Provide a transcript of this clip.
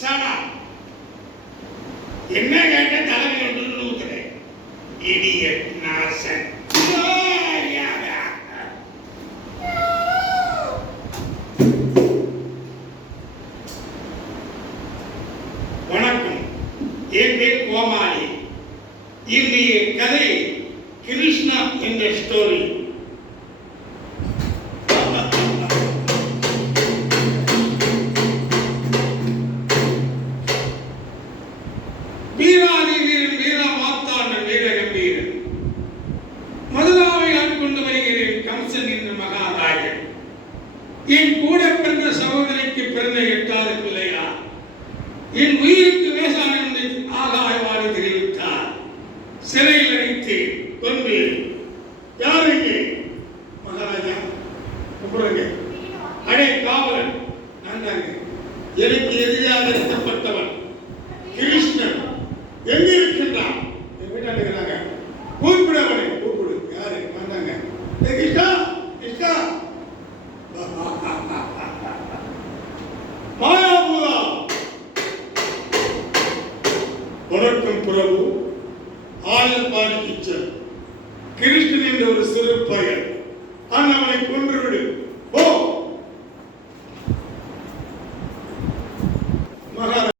சடா என்ன கேட்ட தலைமை ஒன்று நூத்துறேன் இடியட் நாசன். வணக்கம், என் பேர் கோமாளி. இன்றைய கதை கிருஷ்ணா என்ற ஸ்டோரி. வீராதி வீரன் வீரா மாத்தாண்டன் வீர கம்பீரன் மதுராவை ஆட்கொண்டு வருகிறேன் கம்சன் என்ற மகாராஜன். என் கூட பிறந்த சகோதரிக்கு பிறந்த 8வது பிள்ளையா என் உயிருக்கு வேசானந்தை ஆகாயவாறு தெரிவித்தார். சிறையில் அடைத்து கொண்டு யாருக்கு மகாராஜா கூப்பிடுங்க. அடே காவலன், நான் தாங்க. எனக்கு எதிராக நிறுத்தப்பட்டவன் கிருஷ்ணன் எங்க இருக்கின்றான்? வீட்டாளுகிறாங்க. கூப்பிடு, அவனை கூப்பிடு. யாரு வந்தாங்க? கிருஷ்ணா, கிருஷ்ணா. மாயாபூதா. வணக்கம் பிரபு. ஆயல் பாடி கிச்சன். கிருஷ்ணன் என்ற ஒரு சிறு பையன். அவனை கொன்றுவிடு.